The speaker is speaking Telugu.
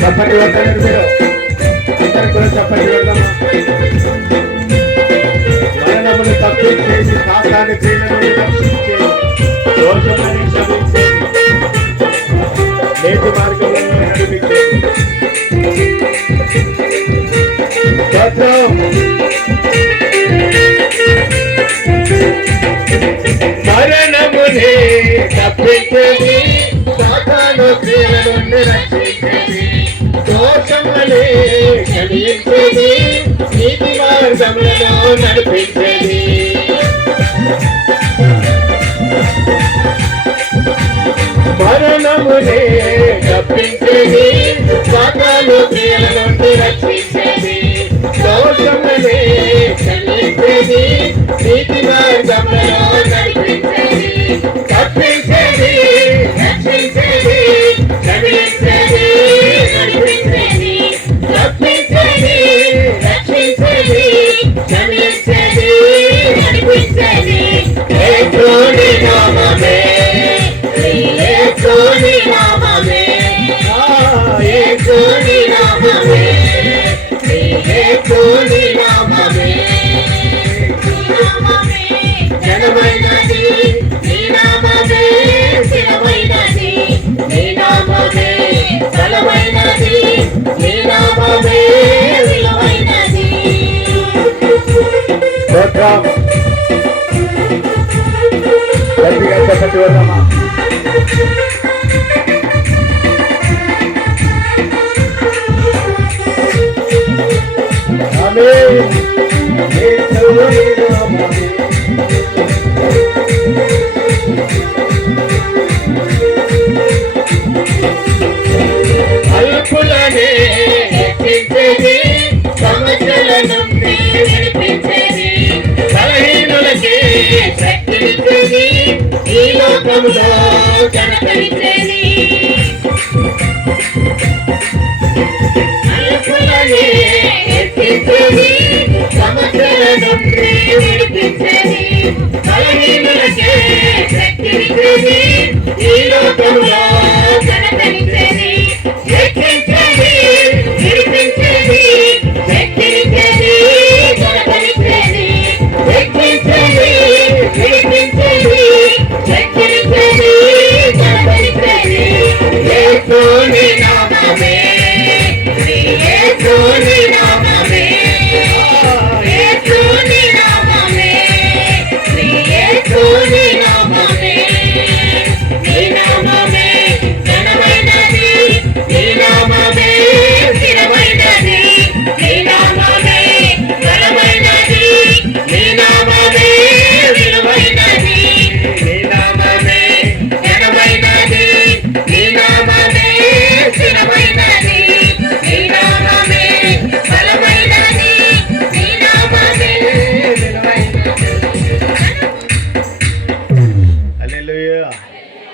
చప్పటి కొట్టండి మీరు అందరు కూడా చప్పటి కొడదామా మరణమును తప్పించేసి సాతాను క్రియలను రక్షించే దోషమని క్షమించే నేటి మార్గంలో నడిపించే మరణమునే తప్పించేది సాతాను క్రియల నుండి రక్షించేది దోషములే క్షమించేది నీతి మార్గములలో నడిపించేది మరణమునే తప్పించేది సాతాను క్రియల నుండి రక్షించేది దోషములే క్షమించేది నీతి మార్గములలో నడిపించేది తప్పించేది రక్షించేది క్షమించేది నడిపించేది తప్పించేది రక్షించేది క్షమించేది నడిపించేది యేసుని నామమే యేసుని నామమే యేసుని నామమే యేసుని నామమే జనమైనది నీ నామమే స్థిరమైనది నీ నామమే బలమైనది నీ నామమే విలువైనది గట్టిగా చెప్పండి వద్దామా అల్పులనే హెచ్చించేది సమస్యల నుండి విడిపించేది బలహీనులకి శక్తినిచ్చేది ఈ లోకంలో జనకరించేది అల్పులనే హెచ్చించేది సమస్యల నుండి విడిపించేది బలహీనులకి శక్తినిచ్చేది ఈ లోకంలో